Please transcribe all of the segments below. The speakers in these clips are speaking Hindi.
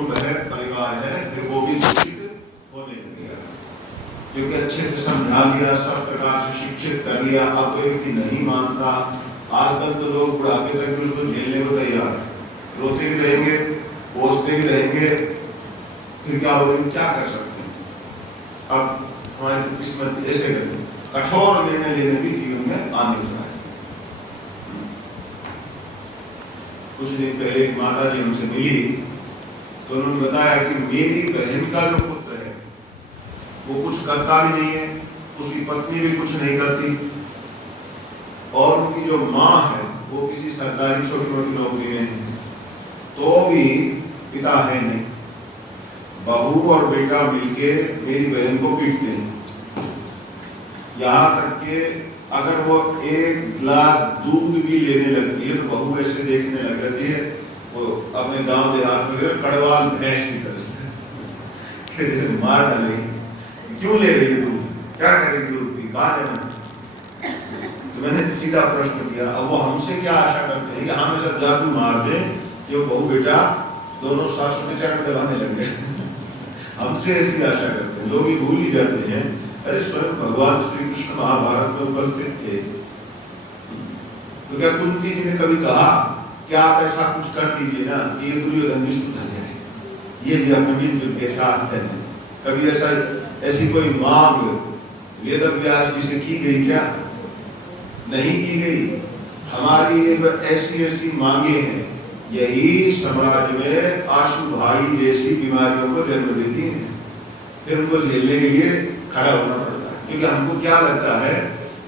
कुटुंब है, परिवार है, फिर वो भी शिक्षित होने लगेगा। क्योंकि अच्छे से समझा लिया, सब प्रकार से शिक्षित कर लिया, अब तो व्यक्ति नहीं मानता। आजकल तो लोग बुढ़ापे तक भी उसको झेलने को तैयार है, रोते भी रहेंगे, कोसते भी रहेंगे, फिर क्या बोलेंगे, क्या कर सकते हैं। अब हमारी किस्मत ऐसे करें, कठोर निर्णय लेने भी जीवन में आने लगा है। कुछ दिन पहले माता जी हमसे मिली तो उन्होंने बताया कि मेरी बहन का जो पुत्र है वो कुछ करता भी नहीं है, उसकी पत्नी भी कुछ नहीं करती, और उनकी जो माँ है वो किसी सरकारी छोटी मोटी नौकरी में है, तो भी पिता है नहीं। बहू और बेटा मिलके मेरी बहन को पीटते हैं, यहाँ तक के अगर वो एक गिलास दूध भी लेने लगती है तो बहू ऐसे देखने लग जाती है, वो अपने गांव देहात में कड़वाल भैंस की तरह से फिर इसे मार डालेगी, क्यों ले रही है दूध, क्या करेगी दूध पी, कहाँ जाना। तो मैंने सीधा प्रश्न किया, अब वो हमसे क्या आशा करते हैं कि हम ऐसा जादू मार दें कि वो बहू बेटा दोनों सासू के चरण दबाने लग गए। हमसे ऐसी आशा करते हैं, लोग ये भूल ही जाते हैं, अरे स्वयं भगवान श्री कृष्ण महाभारत में उपस्थित थे, तो क्या कुंती जी ने कभी कहा कि आप ऐसा कुछ कर दीजिए ना कि ये दुर्योधन भी सुधर जाए, ये भी अपने मिलजुल के साथ चले। कभी ऐसा ऐसी कोई मांग वेद व्यास जी से की गई क्या? नहीं की गई। हमारी ये ऐसी ऐसी मांगे हैं, यही समाज में आशु भाई जैसी बीमारियों को जन्म देती हैं, फिर उनको झेलने के लिए खड़ा होना पड़ता है। क्योंकि हमको क्या लगता है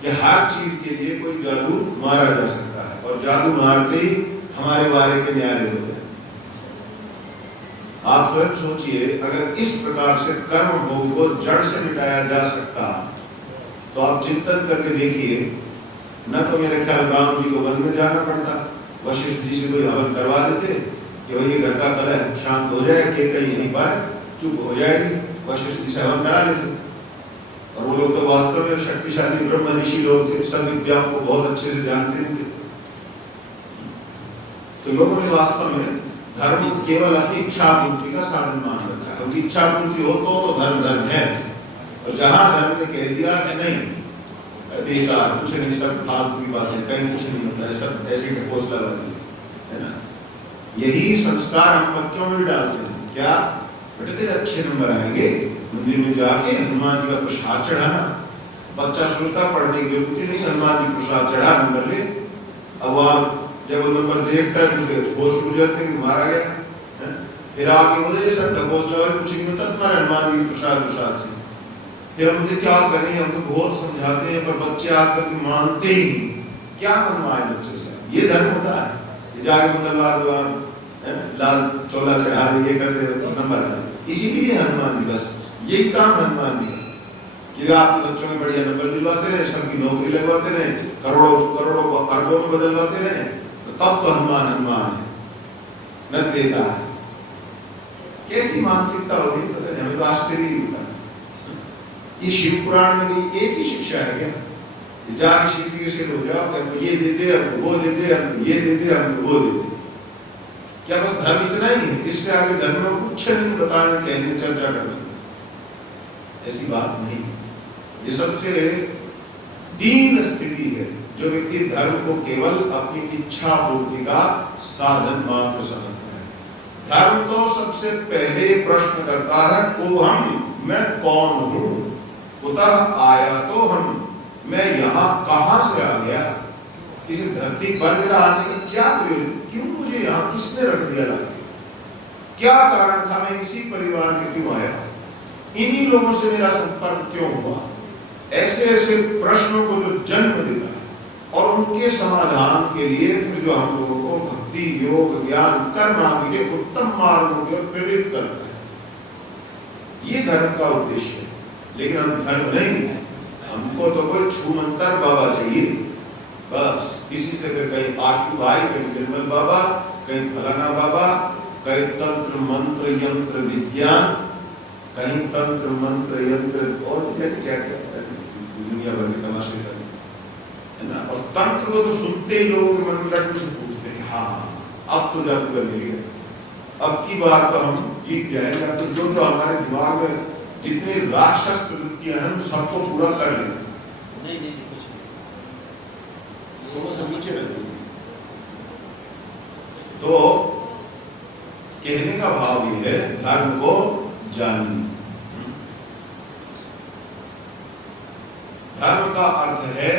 कि हर चीज के लिए कोई जादू मारा जा सकता है, और जादू मारते ही हमारे बारे के न्याय हो जाए। आप स्वयं सोचिए, अगर इस प्रकार से कर्म भोग को जड़ से मिटाया जा सकता तो आप चिंतन करके देखिए, न तो मेरे ख्याल राम जी को वन में जाना पड़ता, वशिष्ठ जी से कोई हवन करवा देते कि भाई ये घर का कलह शांत हो जाए, कि कहीं यहीं पर चुप हो जाएगी, वशिष्ठ जी से हवन करा लेते। और वो लोग तो वास्तव में शक्तिशाली ब्रह्म ऋषि लोग थे, सब विद्याओं को बहुत अच्छे से जानते थे। तो लोगों ने वास्तव में धर्म को केवल अपनी इच्छा पूर्ति का साधन मान रखा है। उनकी इच्छा पूर्ति हो तो धर्म धर्म है, और जहां धर्म ने कह दिया कि नहीं बेकार, कुछ नहीं, सब फालतू की बात है, कहीं कुछ नहीं होता है, सब ऐसे ढकोसला वाली है ना। यही संस्कार हम बच्चों में भी डालते हैं, क्या बेटे तेरे अच्छे नंबर आएंगे, मंदिर में जाके हनुमान जी का प्रसाद चढ़ाना। बच्चा सोचता पढ़ने की जरूरत नहीं, हनुमान जी प्रसाद चढ़ा, नंबर ले। अब वहां जब वो नंबर देखता है तो उसके होश उड़ जाते हैं, मारा गया। फिर आके मुझे सब ढकोसला वाले कुछ नहीं होता तुम्हारे हनुमान जी प्रसाद से। फिर हम क्या करें, हम तो बहुत समझाते हैं पर बच्चे आजकल मानते ही नहीं। क्या मनवाए बच्चे से? ये धर्म होता है, जाके मंगलवार लाल चोला चढ़ा ये करते नंबर है, इसीलिए हनुमान जी बस यही काम हनुमान जी कि आपके बच्चों में बढ़िया नंबर दिलवाते रहे, सबकी नौकरी लगवाते रहे, करोड़ों करोड़ों अरबों में बदलवाते रहे, तब तो हनुमान हनुमान है, न बेकार। कैसी मानसिकता हो रही पता नहीं, हमें तो आश्चर्य ही होता है। ये शिव पुराण में भी एक ही शिक्षा है क्या? जाके शिव जी के सिर हो जाओ, ये दे दे हमको, वो दे दे हमको, ये दे दे हमको, वो दे दे। क्या बस धर्म इतना ही है? इससे आगे धर्म में कुछ नहीं बताने, कहने, चर्चा करने, ऐसी बात नहीं। ये सबसे दीन स्थिति है जो व्यक्ति धर्म को केवल अपनी इच्छा पूर्ति का साधन मात्र समझता है। धर्म तो सबसे पहले प्रश्न करता है, को हम, मैं कौन हूं, कुतः आया तो हम, मैं यहाँ कहां से आ गया, इस धरती पर मेरा आने का क्या प्रयोजन, क्यों मुझे यहाँ किसने रख दिया लाके, क्या कारण था, मैं इसी परिवार में क्यों आया, इन्हीं लोगों से मेरा संपर्क क्यों हुआ। ऐसे ऐसे प्रश्नों को जो जन्म देता है और उनके समाधान के लिए फिर जो हम लोगों को भक्ति, योग, ज्ञान, कर्म आदि के उत्तम मार्गों की ओर प्रेरित करता है, ये धर्म का उद्देश्य है। लेकिन हम धर्म नहीं, हमको तो कोई छूमंतर बाबा चाहिए बस। किसी से कहीं आशु भाई, कहीं निर्मल बाबा, कहीं फलाना बाबा, कहीं तंत्र मंत्र यंत्र विज्ञान, कहीं तंत्र मंत्र यंत्र और क्या क्या दुनिया भर के तमाशे है ना। और तंत्र को तो सुनते ही लोगों के मन में लड्डू से पूछते हैं, हाँ अब तो जादूगर मिल गया, अब की बार तो हम जीत जाएगा तो जो जो हमारे दिमाग में जितनी राक्षस प्रवृत्तियां हैं सबको पूरा कर लेंगे। नहीं कुछ दोनों से नीचे रखेंगे। तो कहने का भाव ये है धर्म को जानिए। धर्म का अर्थ है,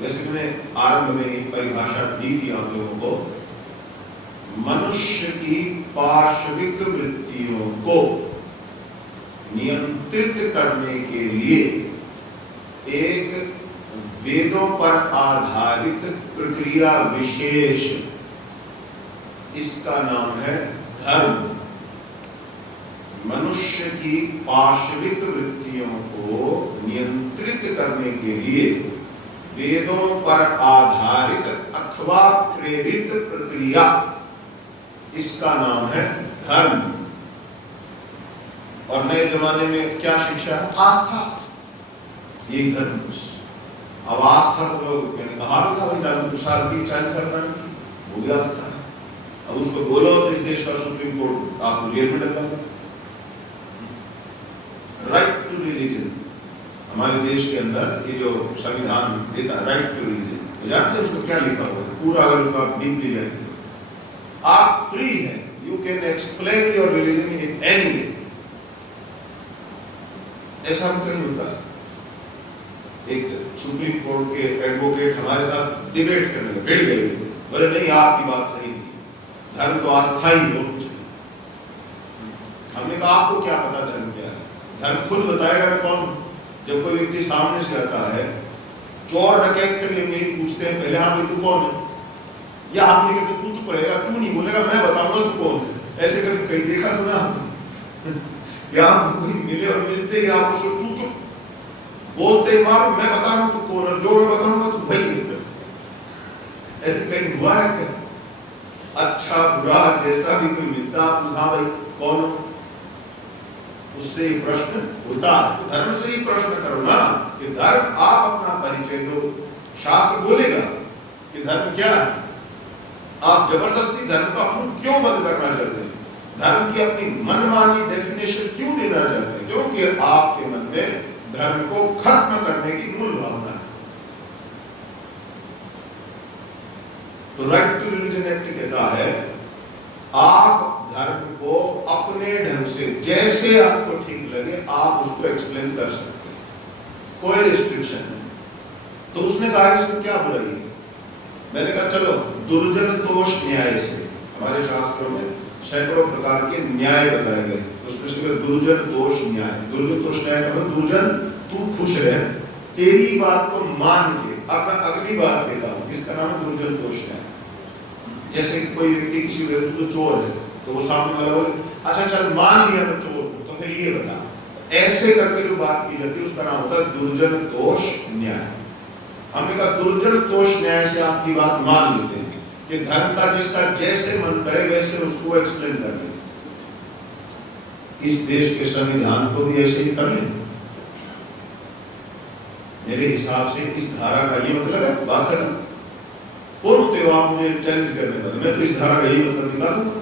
वैसे मैंने आरंभ में एक परिभाषा दी थी आप लोगों को, मनुष्य की पार्श्विक वृत्तियों को नियंत्रित करने के लिए एक वेदों पर आधारित प्रक्रिया विशेष, इसका नाम है धर्म। मनुष्य की पार्श्विक वृत्तियों को नियंत्रित करने के लिए वेदों पर आधारित अथवा प्रेरित प्रक्रिया, इसका नाम है धर्म। और नए जमाने में क्या शिक्षा है? आस्था। यही धर्म। अब आस्था तो लोग मैंने कहा धर्म को 40 साल वो भी आस्था है। अब उसको बोलो तो इस देश का सुप्रीम कोर्ट आपको जेल में डालेगा। राइट टू रिलीजन, हमारे देश के अंदर ये जो संविधान देता है राइट टू रिलीजन, जानते हैं उसको क्या लिखा हुआ है? पूरा अगर उसका डीपली जाएंगे आप फ्री हैं, you can explain your religion in any way. ऐसा कहीं होता है? एक सुप्रीम कोर्ट के एडवोकेट हमारे साथ डिबेट करने लगे, भिड़ गए, बोले नहीं आपकी बात सही नहीं, धर्म तो आस्था ही हो कुछ। हमने कहा आपको क्या पता धर्म क्या है? धर्म खुद बताएगा मैं कौन। जब कोई व्यक्ति सामने से आता है, चोर डकैत से यही पूछते हैं पहले हाँ तू कौन है, या हम ये कहते तू चुप रहेगा, तू नहीं बोलेगा, मैं बताऊंगा तू कौन है। ऐसे करके कहीं देखा सुना या कोई मिले और मिलते ही आप उसको तू चुप बोलते मारो, मैं बता रहा हूं तू कौन है, जो मैं बताऊंगा तू वही है। ऐसे कहीं हुआ है क्या? अच्छा बुरा जैसा भी कोई मिलता आप हाँ भाई कौन हो, उससे ये प्रश्न होता है। तो धर्म से ही प्रश्न करो ना कि धर्म, आप अपना परिचय दो, शास्त्र बोलेगा कि धर्म क्या है। आप जबरदस्ती धर्म का मुंह क्यों बंद करना चाहते हैं? धर्म की अपनी मनमानी डेफिनेशन क्यों देना चाहते हैं? क्योंकि आपके मन में धर्म को खत्म करने की मूल भावना है। तो राइट टू रिलीजन एक्ट कहता है आप धर्म को अपने ढंग से जैसे आपको ठीक लगे आप उसको एक्सप्लेन कर सकते हैं, कोई रिस्ट्रिक्शन नहीं। तो उसने कहा इसमें क्या बुराई है? मैंने कहा चलो दुर्जन दोष न्याय से, हमारे शास्त्रों में सैकड़ों प्रकार के न्याय बताए गए, उसमें से दुर्जन दोष न्याय। दुर्जन दोष न्याय मतलब दुर्जन तू खुश रहे, तेरी बात को मान के अब मैं अगली बात देता हूं, इसका नाम है दुर्जन दोष न्याय। जैसे कोई व्यक्ति किसी व्यक्ति को चोर है तो वो सामने वाला बोले अच्छा चल मान लिया मैं चोर हूं, तो फिर ये बता, ऐसे करके जो बात की जाती है उसका नाम होता है दुर्जन दोष न्याय। हमने कहा दुर्जन दोष न्याय से आपकी बात मान लेते हैं कि धर्म का जिसका जैसे मन करे वैसे उसको एक्सप्लेन कर ले। इस देश के संविधान को भी ऐसे ही कर ले। मेरे हिसाब से इस धारा का ये मतलब है बात खत्म। कौन होते हो आप मुझे चैलेंज करने वाले? मैं तो इस धारा का यही मतलब निकालूंगा।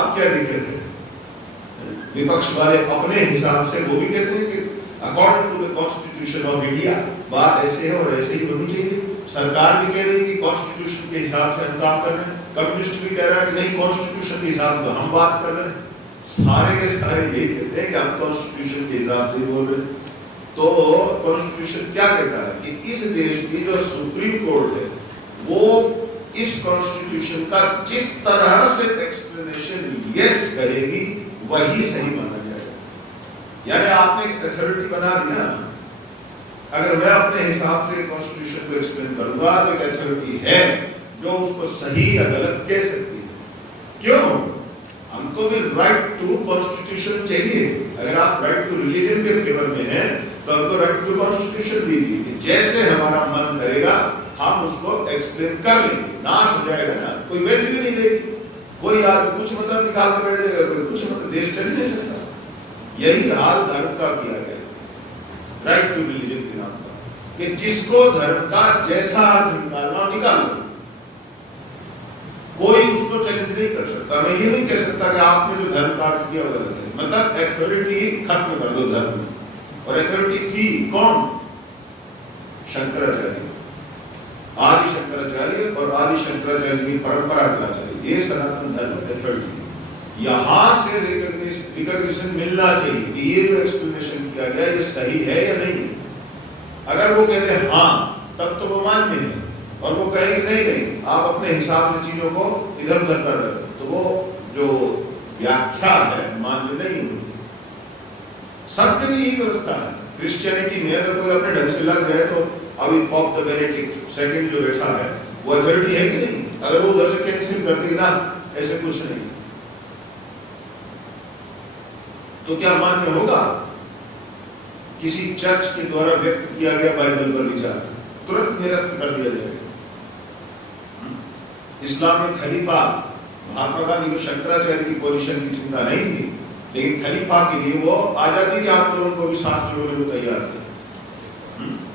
अब क्या दिक्कत है? विपक्ष वाले अपने हिसाब से वो भी कहते हैं कि according to the constitution of India बात ऐसे है और ऐसे ही होनी चाहिए। सरकार भी कह रही है कि कॉन्स्टिट्यूशन के हिसाब से हम काम कर रहे हैं, कम्युनिस्ट भी कह रहा है कि नहीं कॉन्स्टिट्यूशन के हिसाब से हम बात कर रहे हैं। सारे के सारे यही कहते हैं कि हम कॉन्स्टिट्यूशन के हिसाब से बोल रहे हैं। तो कॉन्स्टिट्यूशन क्या कहता है कि इस देश की जो सुप्रीम कोर्ट है वो इस कॉन्स्टिट्यूशन का जिस तरह से एक्सप्लेनेशन यस करेगी वही सही माना जाएगा। यानी आपने एक अथॉरिटी बना दी ना, अगर मैं अपने हिसाब से कॉन्स्टिट्यूशन को एक्सप्लेन करूंगा तो एक अथॉरिटी है जो उसको सही या गलत कह सकती है। क्यों? हमको भी राइट टू कॉन्स्टिट्यूशन चाहिए। अगर आप राइट टू रिलीजन के फेवर में हैं तो हमको राइट टू कॉन्स्टिट्यूशन दीजिए, जैसे हमारा मन करेगा हम उसको एक्सप्लेन कर लेंगे। नाश हो जाएगा ना, कोई वैल्यू नहीं रहेगी। कोई आदमी कुछ मतलब निकाल कर बैठ जाएगा, कोई कुछ मतलब, देश चल नहीं सकता। यही हाल धर्म का किया गया राइट टू रिलीजन के नाम पर, कि जिसको धर्म का जैसा अर्थ निकालना निकाल लो, कोई उसको उसको चैलेंज नहीं कर सकता। मैं ये नहीं कह सकता कि आपने जो धर्म का अर्थ किया वो गलत है। मतलब अथॉरिटी खत्म कर दो धर्म में। और अथॉरिटी थी कौन? शंकराचार्य, आदि शंकराचार्य और आदि शंकराचार्य की परंपरा का आचार्य, ये सनातन धर्म अथॉरिटी। यहाँ से रिकॉग्निशन मिलना चाहिए कि ये जो एक्सप्लेनेशन किया गया ये सही है या नहीं। अगर वो कहते हैं हाँ, तब तो वो मान्य है, और वो कहेंगे नहीं नहीं आप अपने हिसाब से चीजों को इधर उधर कर रहे हो, तो वो जो व्याख्या है मान्य नहीं होगी। सब जगह यही व्यवस्था है। क्रिश्चियनिटी में अगर कोई अपने ढंग से लग जाए तो अभी पॉप द बेनेडिक्ट सेकंड जो बैठा है वो अथॉरिटी है कि नहीं? अगर वो उधर से कैंसिल कर देगी ना ऐसे कुछ नहीं, तो क्या मान्य होगा? किसी चर्च के द्वारा व्यक्त किया गया बाइबल पर विचार तुरंत निरस्त कर दिया जाएगा। इस्लाम में खलीफा, महात्मा गांधी को शंकराचार्य की पोजीशन की चिंता नहीं थी, लेकिन खलीफा के लिए वो आजादी के आंदोलन को भी साथ जोड़ने को तैयार थे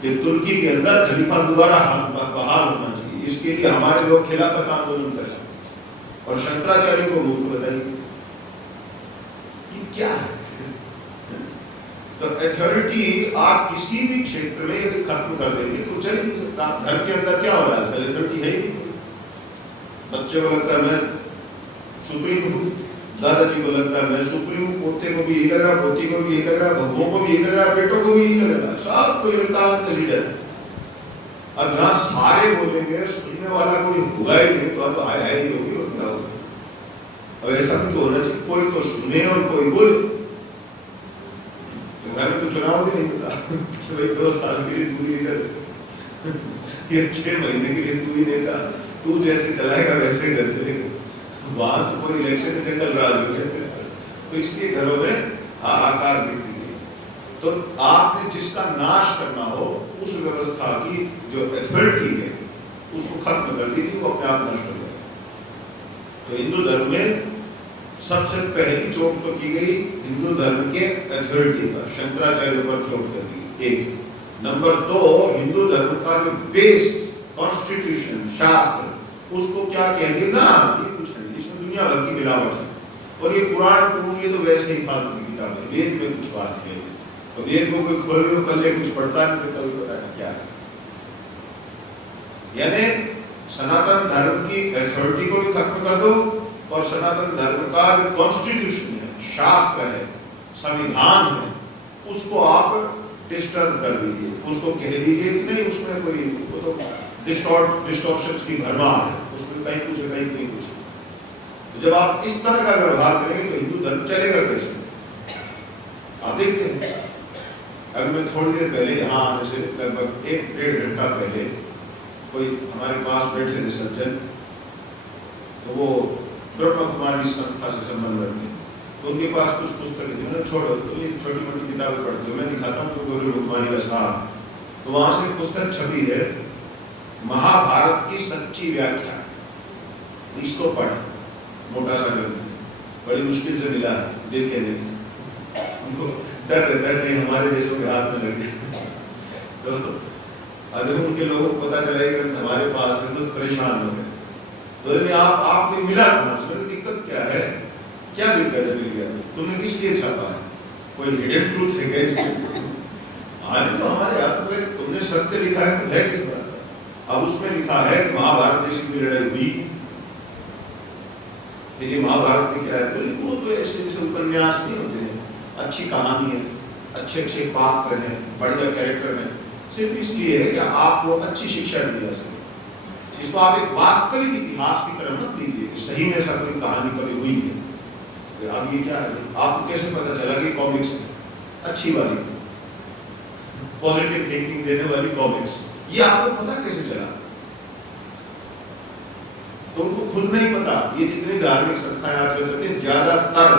कि तुर्की के अंदर खलीफा दोबारा बहाल होना चाहिए। इसके लिए हमारे लोग खिलाफत आंदोलन करें, और शंकराचार्य को मूर्ख बताइए ये क्या है? तो अथॉरिटी आप किसी भी क्षेत्र में यदि खत्म कर देंगे तो चल नहीं सकता। घर के अंदर क्या हो रहा है? अथॉरिटी है ही नहीं। बच्चे को लगता है मैं सुप्रीम हूँ, दादाजी को लगता है मैं सुप्रीम हूँ, पोते को भी यही लग रहा, पोती को भी यही लग रहा, बहुओं को भी यही लग रहा, बेटों को भी यही लग रहा, सबको ये लगता है लीडर। अब जहाँ सारे बोलेंगे सुनने वाला कोई होगा ही नहीं, तो अब आया ही होगी और क्या होगा। अब ऐसा भी तो होना चाहिए कोई तो सुने और कोई बोले। तो घर में तो चुनाव भी नहीं होता तो भाई 2 साल के लिए तू लीडर, ये 6 महीने के लिए तू ही नेता, तू जैसे चलाएगा वैसे घर चलेगा। वहां तो कोई इलेक्शन जंगल राज हो गया। तो इसलिए घरों में हाहाकार की स्थिति। तो आपने जिसका नाश करना हो उस व्यवस्था की जो अथॉरिटी है उसको खत्म कर दीजिए, वो अपने आप नष्ट हो जाएगा। तो हिंदू धर्म में सबसे पहली चोट तो की गई हिंदू धर्म के अथॉरिटी पर, शंकराचार्य पर चोट कर दी। 1 नंबर 2, हिंदू धर्म का जो बेस कॉन्स्टिट्यूशन शास्त्र, उसको क्या कहेंगे ना ये कुछ नहीं, इसमें दुनिया भर की मिलावट है। और ये पुराण ये तो वैसे ही फालतू की किताब है, वेद में कुछ बात है, तो वेद को कोई खोले पल्ले कुछ पढ़ता नहीं तो कभी पता क्या है। यानी सनातन धर्म की अथॉरिटी को भी खत्म कर दो, और सनातन धर्म का जो कॉन्स्टिट्यूशन है, शास्त्र है, संविधान है, उसको आप डिस्टर्ब कर दीजिए, उसको कह दीजिए कि नहीं उसमें कोई वो तो डिस्टॉर्शंस की भरमार है, उसमें कहीं कुछ कहीं नहीं कुछ। तो जब आप इस तरह का व्यवहार करेंगे तो हिंदू धर्म चलेगा कैसे? आप देखते हैं अभी मैं थोड़ी देर पहले यहाँ आने से लगभग 1-1.5 घंटा पहले कोई हमारे पास बैठे थे सज्जन, तो वो ब्रह्म कुमारी संस्था से संबंध रखते, तो उनके पास कुछ पुस्तकें थी। मैंने छोड़ो तो ये छोटी मोटी किताबें पढ़ते हो, मैं दिखाता हूँ तो गौरी कुमारी का साथ। तो वहां से पुस्तक छपी है महाभारत की सच्ची व्याख्या, इसको पढ़े, मोटा सा ग्रंथ, बड़ी मुश्किल से मिला है, देखे नहीं, उनको डर रहता है कहीं हमारे देशों के हाथ में लग गए। तो अगर उनके लोगों को पता चला ग्रंथ हमारे पास है तो परेशान हो गए। तो आपको मिला कहाँ से? दिक्कत क्या है, क्या दिक्कत है? तुमने किस लिए छापा है? कोई हिडन ट्रूथ है क्या? आने तो हमारे हाथ में, तुमने सत्य लिखा है तो है किस बात का? अब उसमें लिखा है कि महाभारत जैसी कोई लड़ाई हुई, लेकिन महाभारत में क्या है? वो तो ऐसे जैसे उपन्यास नहीं होते हैं, अच्छी कहानी है, अच्छे अच्छे पात्र हैं, बढ़िया कैरेक्टर हैं, सिर्फ इसलिए है कि आपको अच्छी शिक्षा दी जा सके। इसको आप एक वास्तविक इतिहास की तरह मत लीजिए कि सही में ऐसा कोई कहानी कभी हुई है। अब ये क्या है? आपको कैसे पता चला कि कॉमिक्स अच्छी वाली पॉजिटिव थिंकिंग देने वाली कॉमिक्स, ये आपको पता कैसे चला? तो उनको खुद नहीं पता। ये जितनी धार्मिक संस्थाएं आज होते हैं ज्यादातर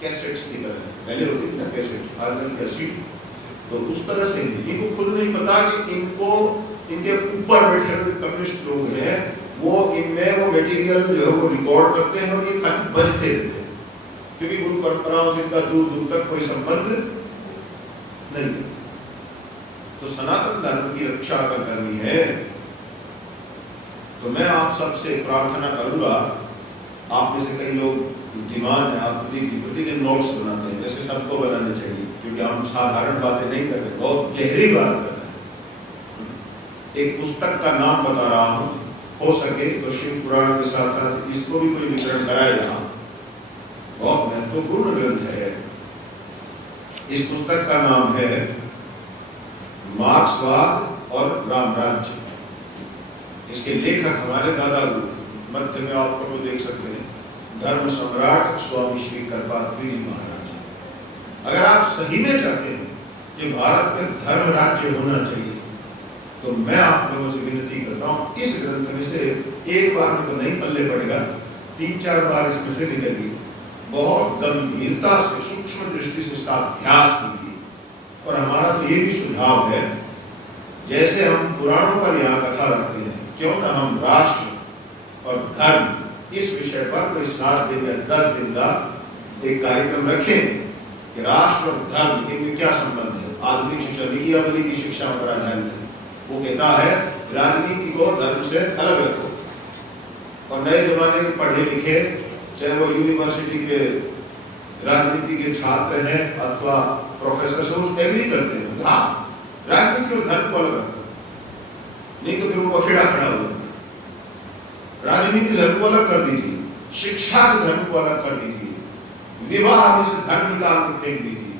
कैसेट्स निकल रहे हैं, पहले होती थी ना कैसेट, आजकल कैसेट, तो उस तरह से इनको खुद नहीं पता कि इनको इनके ऊपर बैठे हुए कम्युनिस्ट लोग हैं, वो इनमें वो मटेरियल जो है वो रिकॉर्ड करते हैं और ये खाली बजते रहते हैं, क्योंकि गुरु परंपराओं से इनका दूर दूर तक कोई संबंध नहीं। तो सनातन धर्म की रक्षा अगर करनी है तो मैं आप सबसे प्रार्थना करूंगा आप में से कई लोग बुद्धिमान हैं, आप प्रतिदिन नोट्स बनाते हैं, जैसे सबको बनाने चाहिए, क्योंकि हम साधारण बातें नहीं कर रहे, बहुत गहरी बात कर रहे हैं। एक पुस्तक का नाम बता रहा हूं, हो सके तो शिव पुराण के साथ साथ इसको भी कोई वितरण कराए। यहाँ बहुत महत्वपूर्ण ग्रंथ है। इस पुस्तक का नाम है मार्क्सवाद और रामराज्य। इसके लेखक हमारे दादा गुरु, मध्य में आप फोटो देख सकते हैं, धर्म सम्राट स्वामी श्री कृपात्री महाराज। अगर आप सही में चाहते हैं कि भारत में धर्म राज्य होना चाहिए, तो मैं आप लोगों से विनती करता हूं, इस ग्रंथ में से एक बार में तो नहीं पल्ले पड़ेगा, 3-4 बार इसमें से निकलिए, बहुत गंभीरता से सूक्ष्म दृष्टि से इसका अभ्यास कीजिए। और हमारा तो ये भी सुझाव है, जैसे हम पुराणों पर यहाँ कथा रखते हैं, क्यों ना हम राष्ट्र और धर्म इस विषय पर कोई 7 दिन या 10 दिन का एक कार्यक्रम रखें कि राष्ट्र और धर्म इनमें क्या संबंध है। आधुनिक शिक्षा लिखी की शिक्षा पर आधारित है। वो कहता है राजनीति को धर्म से अलग रखो। और नए जमाने के पढ़े लिखे, चाहे वो यूनिवर्सिटी के राजनीति के छात्र हैं अथवा प्रोफेसर, से उस एग्री करते हैं, हाँ राजनीति और धर्म को अलग रखो, नहीं तो फिर वो अखेड़ा खड़ा हो जाता है। राजनीति धर्म को अलग कर दीजिए, शिक्षा से धर्म को अलग कर दीजिए, विवाह में से धर्म निकाल के फेंक दीजिए,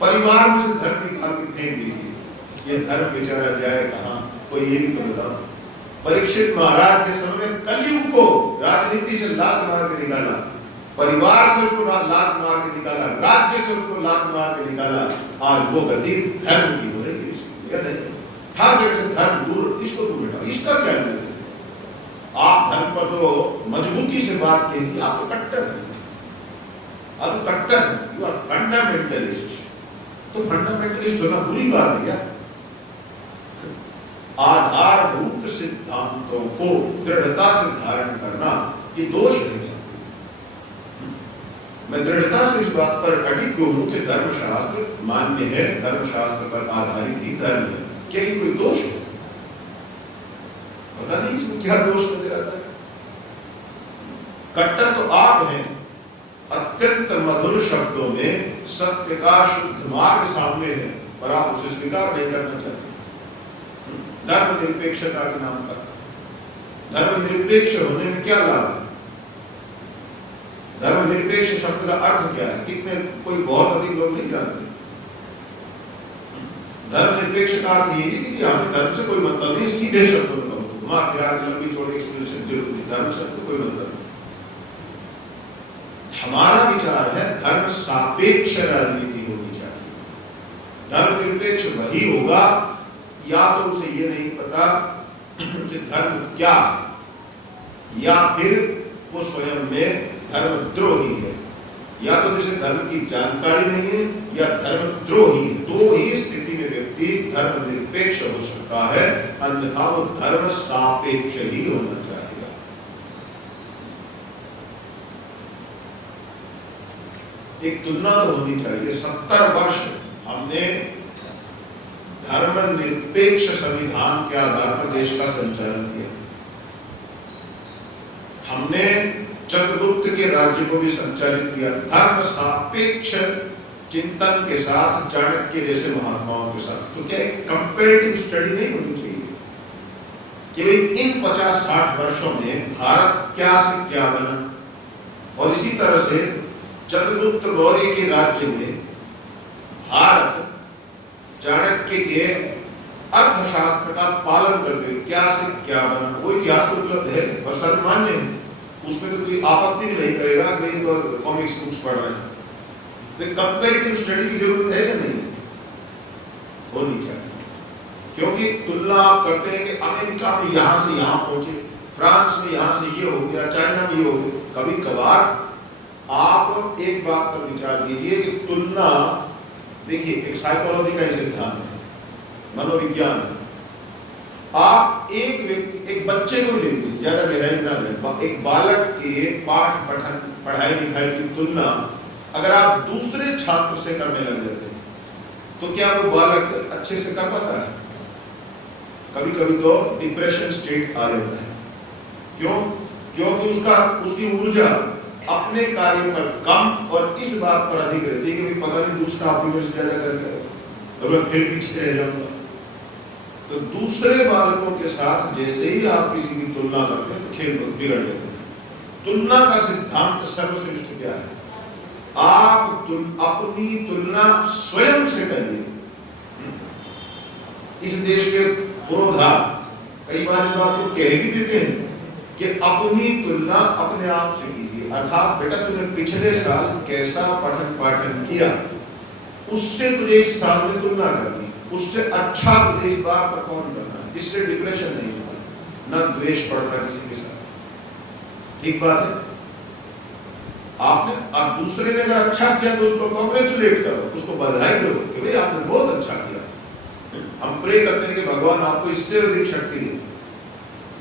परिवार में से धर्म निकाल के फेंक दीजिए। ये धर्म बेचारा जाए कहाँ? कोई ये भी तो बताओ। परीक्षित महाराज के समय में कलयुग को राजनीति से लात मार के निकाला, परिवार से उसको लात मार के निकाला, राज्य से उसको लात मार के निकाला। आज वो गति धर्म की हो रही है। हर जगह से धर्म दूर, इसको दूर बेटा, इसका क्या है? आप धर्म पर तो मजबूती से बात कीजिए, आप तो कट्टर हैं, आप तो कट्टर हैं, यू आर फंडामेंटलिस्ट। तो फंडामेंटलिस्ट होना बुरी बात है क्या? आधारभूत सिद्धांतों को दृढ़ता से धारण करना ये दोष है क्या? मैं दृढ़ता से इस बात पर अडिग हूं कि धर्मशास्त्र मान्य है, धर्मशास्त्र पर आधारित ही धर्म है। क्या ये कोई दोष है? पता नहीं इसमें क्या दोष नजर आता है। कट्टर तो आप हैं, अत्यंत मधुर शब्दों में सत्य का शुद्ध मार्ग सामने है, पर आप उसे स्वीकार नहीं करना चाहते। धर्मनिरपेक्षता के नाम पर धर्मनिरपेक्ष होने में क्या लाभ है? धर्मनिरपेक्ष शब्द का अर्थ क्या है? कितने कोई बहुत अधिक लोग नहीं जानते। धर्मनिरपेक्ष का अर्थ ये है कि हमें धर्म से कोई मतलब नहीं, सीधे शब्दों में कहो, घुमा फिरा के लंबी चौड़ी एक्सप्लेनेशन जरूरी नहीं, धर्म से कोई मतलब नहीं। हमारा विचार है धर्म सापेक्ष राजनीति होनी चाहिए। धर्मनिरपेक्ष वही होगा या तो उसे ये नहीं पता कि धर्म क्या है, या फिर वो स्वयं में धर्मद्रोही है, या तो जिसे धर्म की जानकारी नहीं है या धर्मद्रोही। दो ही स्थिति में व्यक्ति धर्मनिरपेक्ष हो सकता है, अन्यथा वो धर्म सापेक्ष ही होना चाहिए। एक तुलना तो होनी चाहिए। 70 वर्ष हमने धर्मनिरपेक्ष संविधान के आधार पर देश का संचालन किया। हमने चंद्रगुप्त के राज्य को भी संचालित किया धर्म सापेक्ष चिंतन के साथ, चाणक्य जैसे महात्माओं के साथ। तो क्या एक कंपैरेटिव स्टडी नहीं होनी चाहिए कि भाई इन 50-60 वर्षों में भारत क्या से क्या बना? और इसी तरह से चंद्रगुप्त मौर्य के राज्य में भारत चाणक्य के अर्थशास्त्र का पालन करते हुए क्या से क्या बना, वो इतिहास तो उपलब्ध है और सर्वमान्य है। उसमें तो कोई आपत्ति भी नहीं करेगा कि तो कॉमिक्स बुक्स पढ़ रहे हैं। तो कंपैरेटिव स्टडी की जरूरत है या नहीं? होनी चाहिए। क्योंकि तुलना आप करते हैं कि अमेरिका में यहां से यहां पहुंचे, फ्रांस में यहां से ये हो गया, चाइना में ये हो गया। कभी कभार आप एक बात पर विचार कीजिए कि तुलना, देखिए एक साइकोलॉजी का सिद्धांत है, मनोविज्ञान है। आप एक व्यक्ति, एक बच्चे को ले लीजिए, ज्यादा गहराई ना दें, एक बालक के पाठ पढ़ाई लिखाई की तुलना अगर आप दूसरे छात्र से करने लग जाते हैं तो क्या वो बालक अच्छे से कर पाता है? कभी कभी तो डिप्रेशन स्टेट आ जाता है। क्यों? क्योंकि उसकी ऊर्जा अपने कार्य पर कम और इस बात पर अधिक रहती है कि पता नहीं दूसरा आदमी में से ज्यादा करके तो मैं फिर पीछे रह जाऊंगा। तो दूसरे बालकों के साथ जैसे ही आप किसी की तुलना करते हैं तो खेल बिगड़ जाते हैं। तुलना का सिद्धांत सर्वश्रेष्ठ क्या है? आप अपनी तुलना स्वयं से करिए। इस देश के पुरोधा कई बार इस बात को कह भी देते हैं कि अपनी तुलना अपने आप से कीजिए। अर्थात बेटा तूने पिछले साल कैसा पठन पाठन किया, उससे तुझे इस साल में तुलना करनी, उससे अच्छा तुझे इस बार परफॉर्म करना है। इससे डिप्रेशन नहीं होता, ना द्वेष बढ़ता किसी के साथ। ठीक बात है। आपने अब दूसरे ने अगर अच्छा किया तो उसको कांग्रेचुलेट करो, उसको बधाई दो कि भाई आपने बहुत अच्छा किया। हम प्रे करते हैं कि भगवान आपको इससे अधिक शक्ति दे,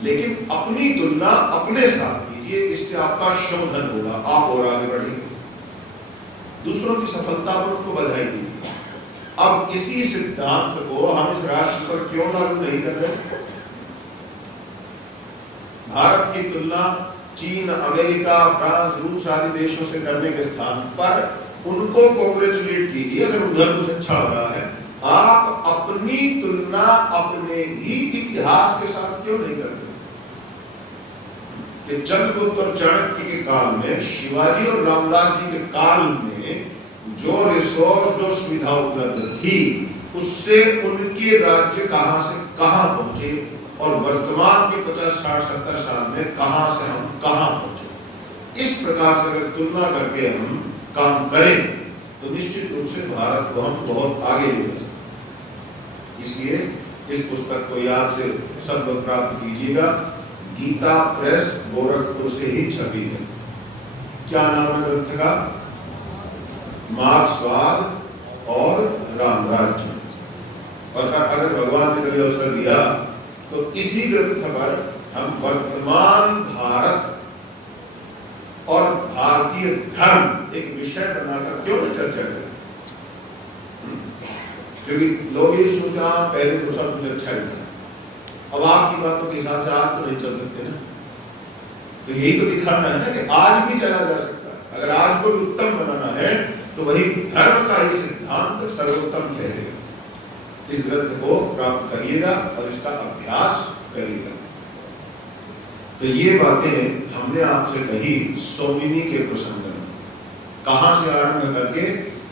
लेकिन अपनी तुलना अपने साथ कीजिए, इससे आपका शोधन होगा, आप और आगे बढ़ेंगे। दूसरों की सफलता पर उनको बधाई दीजिए। अब इसी सिद्धांत को हम इस राष्ट्र पर क्यों लागू नहीं कर रहे? भारत की तुलना चीन, अमेरिका, फ्रांस, रूस आदि देशों से करने के स्थान पर उनको कांग्रेचुलेट कीजिए अगर उधर कुछ अच्छा हो रहा है। आप अपनी तुलना अपने ही इतिहास के साथ क्यों नहीं करते? कि चंद्रगुप्त और चाणक्य के काल में, शिवाजी और रामदास जी के काल में जो रिसोर्स, जो सुविधा उपलब्ध थी, उससे उनके राज्य कहां से कहां पहुंचे और वर्तमान के 50, 60, 70 साल में कहां से हम कहां पहुंचे। इस प्रकार से अगर तुलना करके हम काम करें तो निश्चित रूप से भारत को हम बहुत आगे ले जा सकते हैं। इसलिए इस पुस्तक को याद से सब लोग प्राप्त कीजिएगा। गीता प्रेस गोरखपुर से ही छपी है। क्या नाम है ग्रंथ का? मार्क्सवाद और रामराज्य। और अगर भगवान ने कभी अवसर दिया तो इसी ग्रंथ पर हम वर्तमान भारत और भारतीय धर्म एक विषय बनाकर क्यों न चर्चा करें? क्योंकि लोग ये सोचते हैं पहले तो सब कुछ अच्छा था, अब आपकी बातों के हिसाब से आज तो नहीं चल सकते ना। तो यही तो दिखाना है ना कि आज भी चला जा सकता है। अगर आज को उत्तम बनाना है तो वही धर्म का ही सिद्धांत सर्वोत्तम ठहरेगा। इस ग्रंथ को प्राप्त करिएगा और इसका अभ्यास करिएगा। तो ये बातें हमने आपसे कही सोमिनी के प्रसंग में। कहां से आरंभ करके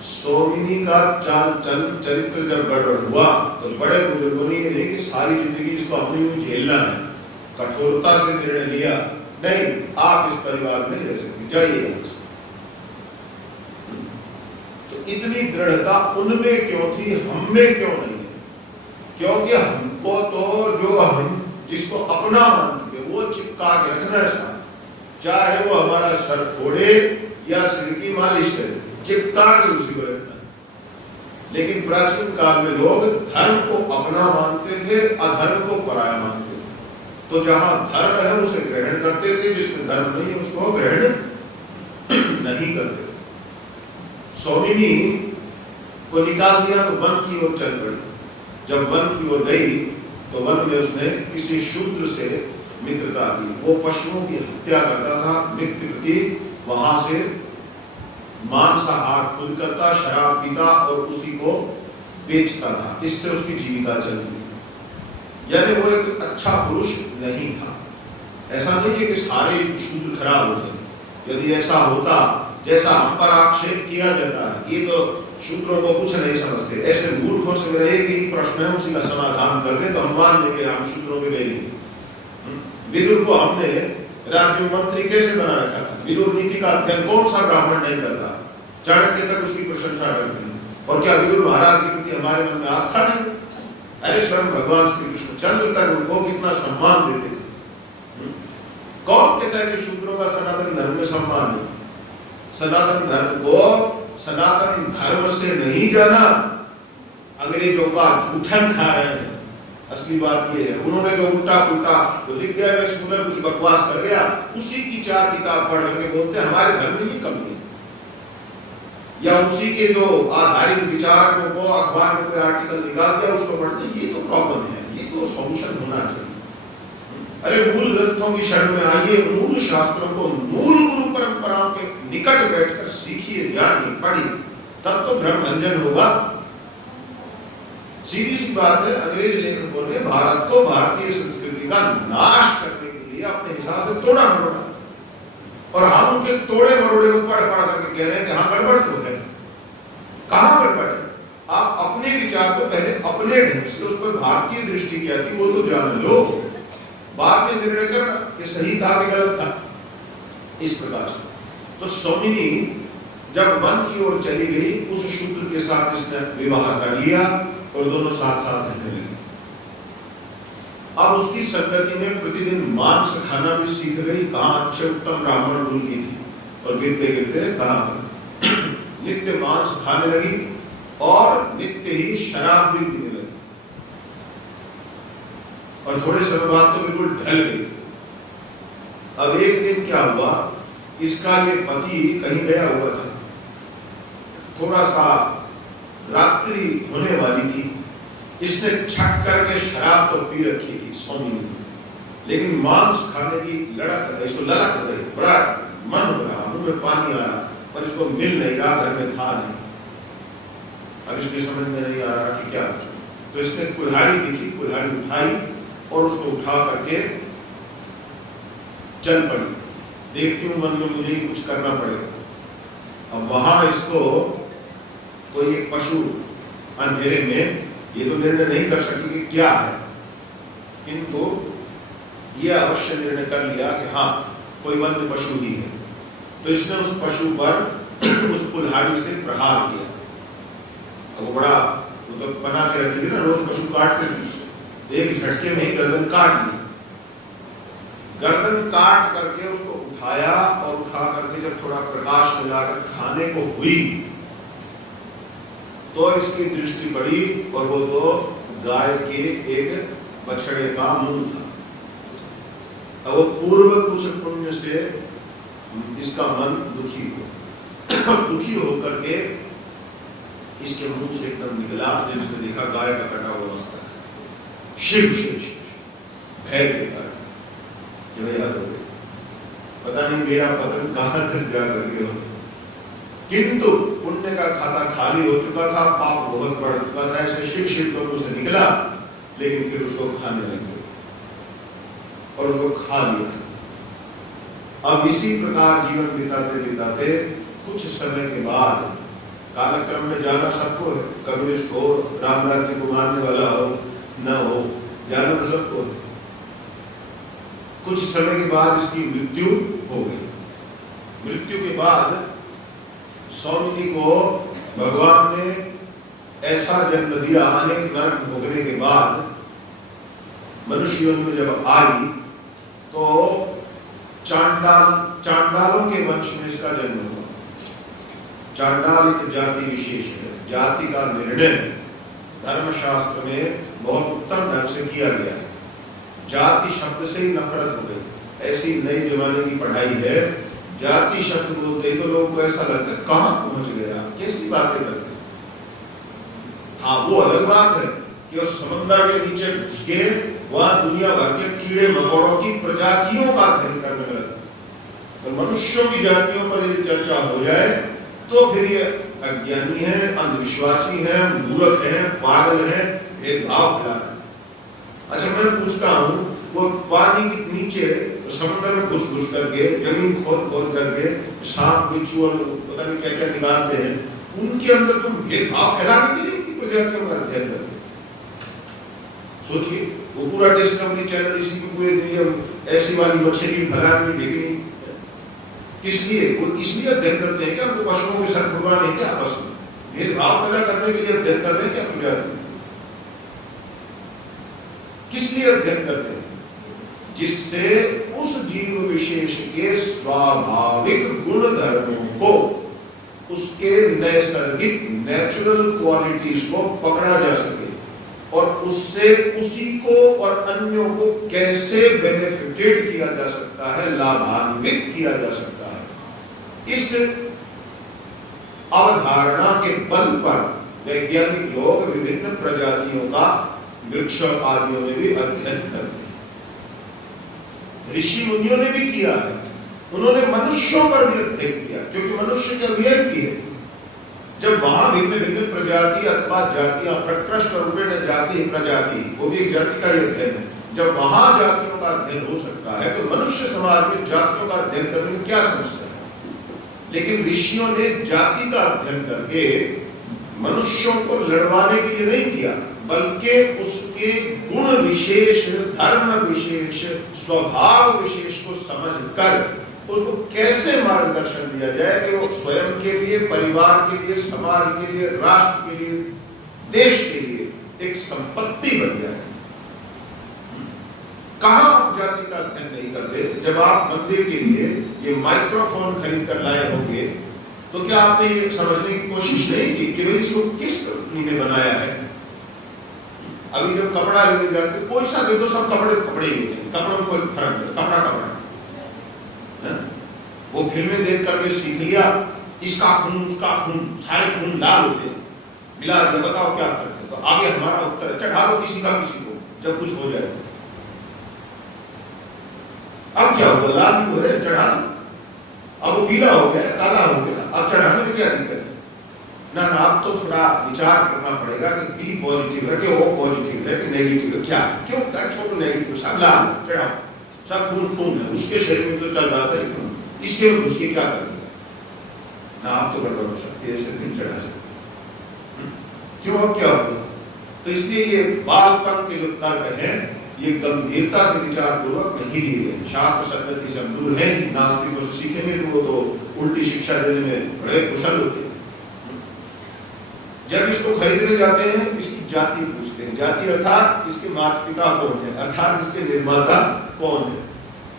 सोमिनी का चाल चल चरित्र जब गड़बड़ हुआ तो बड़े बुजुर्गों ने ये नहीं कि सारी जिंदगी इसको अपनी यूं झेलना है, कठोरता से निर्णय लिया, नहीं आप इस परिवार में रह सकते, जाइए यहां से। तो इतनी दृढ़ता उनमें क्यों थी, हम में क्यों नहीं है? क्योंकि हमको तो जो हम जिसको अपना मान चुके वो चिपका के रखना है साथ, चाहे वो हमारा सर फोड़े या सिर की मालिश करे, चिपका के उसी को रखना है। लेकिन प्राचीन काल में लोग धर्म को अपना मानते थे, अधर्म को पराया मानते थे। तो जहां धर्म है उसे ग्रहण करते थे, जिसमें धर्म नहीं है उसको ग्रहण नहीं करते थे। सोमिनी को निकाल दिया तो वन की ओर चल पड़ी। जब वन की ओर गई तो वन में उसने किसी शूद्र से मित्रता की। वो पशुओं की हत्या करता था नित्य प्रति, वहां से मांसाहार खुद करता, शराब पीता और उसी को बेचता था। इससे उसकी जीविका चलती। यानी वो एक अच्छा पुरुष नहीं था। ऐसा नहीं है कि सारे शूद्र खराब होते। यदि ऐसा होता जैसा हम पर आक्षेप किया जाता है, ये तो शूद्रों को कुछ नहीं समझते, ऐसे मूर्खों से रहे कि प्रश्न है उसी का समाधान कर दे तो हम मान लेंगे हम शूद्रों के भेजेंगे। विदुर को हमने राज्य मंत्री कैसे बना रखा था? विदुर नीति का अध्ययन कौन सा ब्राह्मण नहीं करता? चाणक्य तक उसकी प्रशंसा करते हैं। और क्या विदुर महाराज के प्रति हमारे मन में आस्था नहीं? अरे स्वयं भगवान श्री कृष्णचंद्र तक उनको कितना सम्मान देते थे। कौन कहता है कि शूद्रों का सनातन धर्म में सम्मान नहीं? सनातन धर्म को सनातन धर्म से नहीं जाना, अंग्रेजों का जूठन खा रहे हैं। असली बात ये है, उन्होंने जो उल्टा पुल्टा तो लिख गया, कुछ बकवास कर गया, उसी की 4 किताब पढ़ करके बोलते हैं हमारे धर्म में ये कमी है। या उसी के जो आधारित विचारकों को अखबार में कोई आर्टिकल निकाल दिया उसको पढ़ते, ये तो प्रॉब्लम है, ये तो सॉल्यूशन होना चाहिए। अरे मूल ग्रंथों की शरण में आइए, मूल शास्त्रों को मूल गुरु परंपराओं के निकट बैठकर सीखिए, जानिए, पढ़िए, तब तो भ्रम भंजन होगा। सीधी सी बात है, अंग्रेज लेखकों ने भारत को भारतीय संस्कृति का नाश करने के लिए अपने हिसाब से तोड़ा मरोड़ा, और हम उनके तोड़े मरोड़े को पढ़ पढ़ करके कह रहे हैं कि हाँ गड़बड़ तो है। कहाँ गड़बड़ है? आप अपने विचार को पहले अपने ढंग से, उस पर भारतीय दृष्टि क्या थी वो तो जान लो, बाद में निर्णय करना कि सही था कि गलत था। इस प्रकार से तो सौमिनी जब वन की ओर चली गई, उस शूद्र के साथ इसने विवाह कर लिया और दोनों साथ साथ रहने लगे। अब उसकी संगति में प्रतिदिन मांस खाना भी सीख गई। कहाँ अच्छे उत्तम ब्राह्मण कुल की थी, और गिरते गिरते कहाँ नित्य मांस खाने लगी और नित्य ही शराब भी पीने लगी, और थोड़े समय बाद तो बिल्कुल ढल गई। अब एक दिन क्या हुआ, इसका ये पति कहीं गया हुआ था, थोड़ा सा रात्रि होने वाली थी, इसने छक करके शराब तो पी रखी थी सौमिनी ने, लेकिन मांस खाने की लड़क, इसको ललक हो गई, बड़ा मन हो रहा, मुंह में पानी आ रहा, पर इसको मिल नहीं रहा, घर में था नहीं। अब इसके समझ में नहीं आ रहा कि क्या, तो इसने कुल्हाड़ी दिखी, कुल्हाड़ी उठाई और उसको उठा करके चल पड़ी। देखती हूँ मन में मुझे ही कुछ करना पड़ेगा। अब वहां इसको कोई एक पशु अंधेरे में, ये तो निर्णय नहीं कर सकी कि क्या है, किंतु ये अवश्य निर्णय कर लिया कि हाँ कोई वन्य पशु ही है। तो इसने उस पशु पर उस कुल्हाड़ी से प्रहार किया। अब वो बड़ा, वो तो बना के रखी थी ना, रोज पशु काटते थे उससे, एक झटके में ही गर्दन काट ली। गर्दन काट करके उसको उठाया, और उठा करके जब थोड़ा प्रकाश मिलाकर खाने को हुई तो इसकी दृष्टि पड़ी, और वो तो गाय के एक बछड़े का मुंह था। अब वो पूर्व कुछ पुण्य से इसका मन दुखी हो, दुखी होकर के इसके मुंह से एकदम निकला, जब इसने देखा गाय का कटा हुआ मस्तक। शिव शिव शिव भय के कारण पता नहीं मेरा पतन कहां तक जा करके हो, किंतु पुण्य का खाता खाली हो चुका था, पाप बहुत बढ़ चुका था। ऐसे शिव शिव तो मुंह से निकला, लेकिन फिर उसको खाने लगे और उसको खा लिया। अब इसी प्रकार जीवन बिताते बिताते कुछ समय के बाद, कालक्रम में जाना सबको है, कम्युनिस्ट हो, राम राज्य को मानने वाला हो न हो, जाना तो सबको है। कुछ समय के बाद इसकी मृत्यु हो गई। मृत्यु के बाद सौमिनी को भगवान ने ऐसा जन्म दिया, अनेक नरक भोगने के बाद मनुष्य में जब आई तो चांडालों के वंश में इसका जन्म हुआ। चांडाल एक जाति विशेष है, जाति का निर्णय धर्मशास्त्र में बहुत उत्तम ढंग से किया गया है। जाति शब्द से ही नफरत हो गई, ऐसी नई जमाने की पढ़ाई है, जाति शब्द बोलते ही तो लोगों को ऐसा लगता है कहां पहुंच गया, कैसी बातें करते। हाँ वो अलग बात है कि उस समंदर के नीचे घुस के वहां दुनिया भर के कीड़े मकोड़ों की प्रजातियों का अध्ययन करने में लगता है, तो मनुष्यों की जातियों पर यदि चर्चा हो जाए तो फिर ये अज्ञानी है, अंधविश्वासी है, मूर्ख है, पागल है, भेदभाव फैला है। अच्छा मैं पूछता हूँ, वो पानी के नीचे समुद्र में घुस घुस करके, जमीन खोद खोद करके सांप बिच्छू और पता नहीं क्या क्या निकालते हैं, उनके अंदर तुम भेदभाव फैलाने के लिए उनकी प्रजातियों का अध्ययन करते हैं। सोचिए, वो पूरा डिस्कवरी चैनल इसी को पूरे दुनिया ऐसी वाली मछली फलानी ढिकनी, किस लिए? वो इसलिए अध्ययन करते हैं क्या? वो पशुओं के साथ भगवान है क्या? आपस में भेदभाव पैदा करने के लिए अध्ययन कर रहे हैं क्या प्रजाति? किस लिए अध्ययन करते हैं? जिससे उस जीव विशेष के स्वाभाविक गुण धर्मों को, उसके नैसर्गिक नेचुरल क्वालिटीज को पकड़ा जा सके और उससे उसी को और अन्यों को कैसे बेनिफिटेड किया जा सकता है, लाभान्वित किया जा सकता है। इस अवधारणा के बल पर वैज्ञानिक लोग विभिन्न प्रजातियों का वृक्ष आदियों में भी अध्ययन करते हैं। ऋषि मुनियों ने भी किया है, उन्होंने मनुष्यों पर भी अध्ययन किया, क्योंकि मनुष्य के वीआईपी है। जब वहां भिन्न भिन्न प्रजाति अथवा जातियां, प्रकृष्ट रूपेण जाति प्रजाति, वो भी एक जाति का ही अध्ययन है, जब वहां जातियों का अध्ययन हो सकता है तो मनुष्य समाज में जातियों का अध्ययन करने में क्या समस्या है। लेकिन ऋषियों ने जाति का अध्ययन करके मनुष्यों को लड़वाने के लिए नहीं किया, बल्कि उसके गुण विशेष, धर्म विशेष, स्वभाव विशेष को समझकर उसको कैसे मार्गदर्शन दिया जाए कि वो स्वयं के लिए, परिवार के लिए, समाज के लिए, राष्ट्र के लिए, देश के लिए एक संपत्ति बन जाए। कहां आप जाति का अध्ययन नहीं करते? जब आप मंदिर के लिए ये माइक्रोफोन खरीद कर लाए होंगे तो क्या आपने ये समझने की कोशिश नहीं की कि भाई इसको किस कंपनी ने बनाया है? अभी जब कपड़ा लेने जाते कोई सा दे दो, सब कपड़े कपड़े ही होते हैं, कपड़ों में कोई फर्क नहीं, कपड़ा कपड़ा है। वो फिल्में देख करके सीख लिया, इसका खून उसका खून, सारे खून लाल होते हैं, मिला के बताओ क्या करते हैं। तो आगे हमारा उत्तर, चढ़ा लो किसी का किसी को, जब कुछ हो जाए। अब क्या होगा? लाल जो है चढ़ा दो, अब वो पीला हो गया, काला हो गया, अब चढ़ाने में क्या दिक्कत है? ना अब तो थोड़ा विचार करना पड़ेगा कि बी पॉजिटिव है कि ओ पॉजिटिव है कि नेगेटिव है, क्या क्यों छोटो नेगेटिव, सब लाल चढ़ाओ, सब खून खून है, उसके शरीर में तो चल रहा था खून, इसके में घुस के क्या करेंगे? ना आप तो गड़बड़ हो सकती है, ऐसे नहीं चढ़ा सकते। क्यों? अब क्या होगा? तो इसलिए ये बालपन के जो तर्क है ये गंभीरता से विचार पूर्वक नहीं लिए गए, शास्त्र संगति से हम दूर हैं। नास्तिकों से सीखेंगे तो वो तो उल्टी शिक्षा देने में बड़े कुशल होते हैं। जब इसको खरीदने जाते हैं इसकी जाति पूछते हैं, जाति अर्थात इसके माता पिता कौन है, अर्थात इसके निर्माता कौन है।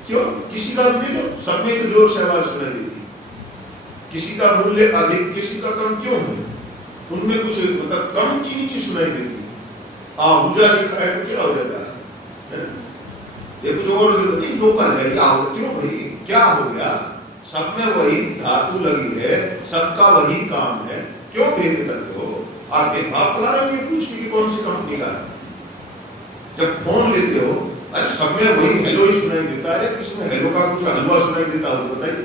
क्यों? किसी का भी लो, सब में तो जोर से आवाज सुनाई देती, किसी का मूल्य अधिक, किसी का कम, क्यों है? उनमें कुछ मतलब कम चीज सुनाई देती, आहूजा लिखा है तो क्या हो जाता है? ये कुछ और नहीं, लोकल है, क्या हो, क्यों भाई क्या हो गया? सब में वही धातु लगी है, सबका वही काम है, क्यों भेद करते हो? आप भेदभाव करा रहे हो ये पूछ के कि कौन सी कंपनी का है। जब फोन लेते हो, अरे सब में वही हेलो ही सुनाई देता है, किसमें हेलो का कुछ हलवा सुनाई देता हो बताइए?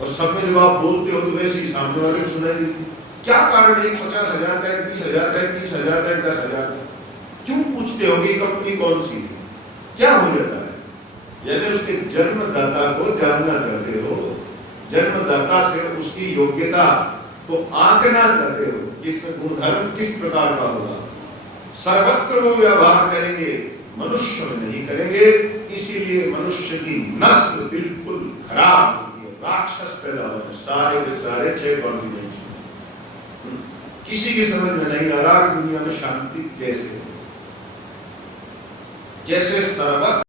और सब में जब आप बोलते हो तो वैसे ही सामने वाले को सुनाई देती, क्या कारण है? 50,000 का, 20,000 का, 30,000 का, 10,000 का, क्यों पूछते हो कि कंपनी कौन सी है? क्या हो जाता है? यानी उसके जन्मदाता को जानना चाहते हो, जन्मदाता से उसकी योग्यता को आंकना चाहते हो कि इसका गुणधर्म किस प्रकार का होगा। सर्वत्र वो व्यवहार करेंगे, मनुष्य में नहीं करेंगे। इसीलिए मनुष्य की नस्ल बिल्कुल खराब होती है, राक्षस पैदा होते, सारे के सारे 6 कॉन्टिनेंट्स। किसी की समझ में नहीं आ रहा कि दुनिया में शांति कैसे हो। जैसे सर्वत्र